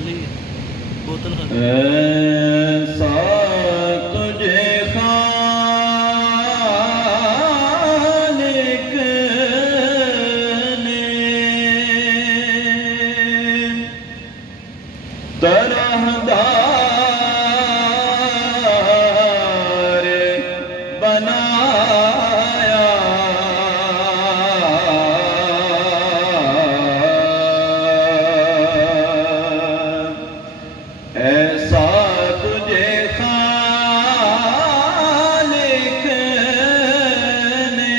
بوتل ایسا تجھے خالق نے طرحدار بنایا ایسا تجھے خالق نے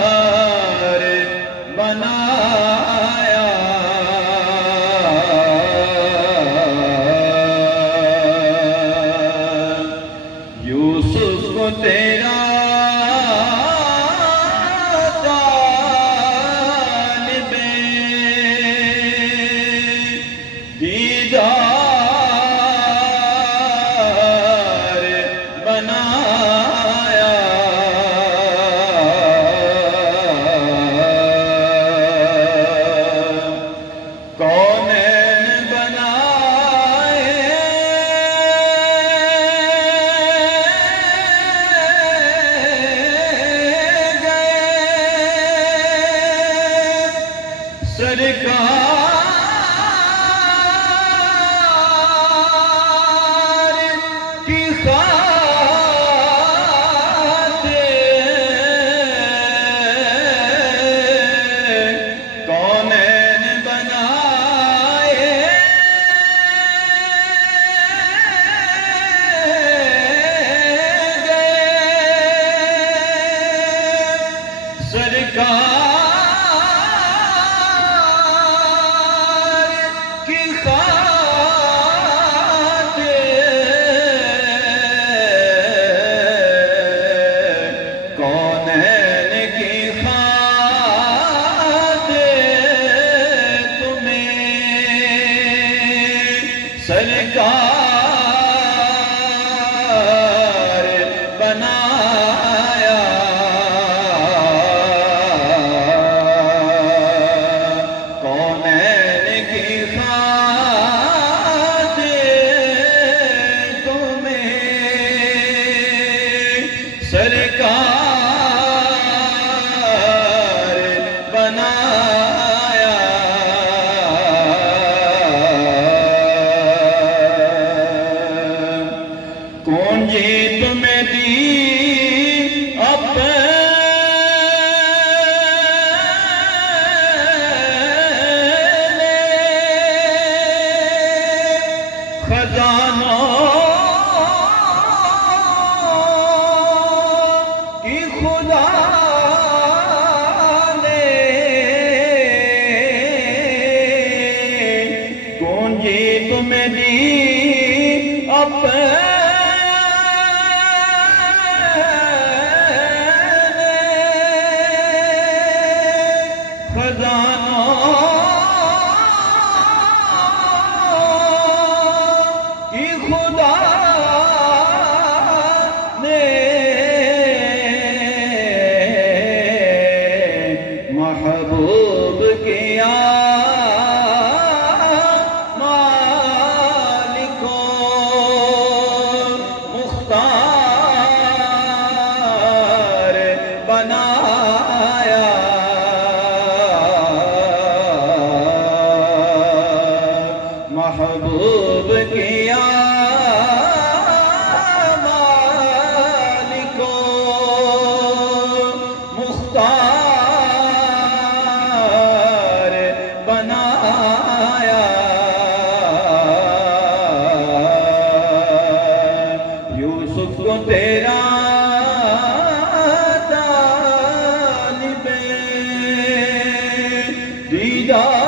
طرحدار بنایا یوسف کو تیرا دیدار بنایا کونین بنائے گئے سرکار کی خاطر کونین بنائے گئے سرکار کی خاطر کونین کی خاطر تمہیں سرکار بنایا کونین کی خاطر تمہیں سرکار بنایا کون جی تمہیں دی اپنے خزانوں کی خدا نے کون جی تمہیں دی اپنے خزانوں کی خدا نے محبوب کیا مالکوں مختار بنایا محبوب کیا مالکوں مختار بنایا یوسف کو تیرا طالب دیدار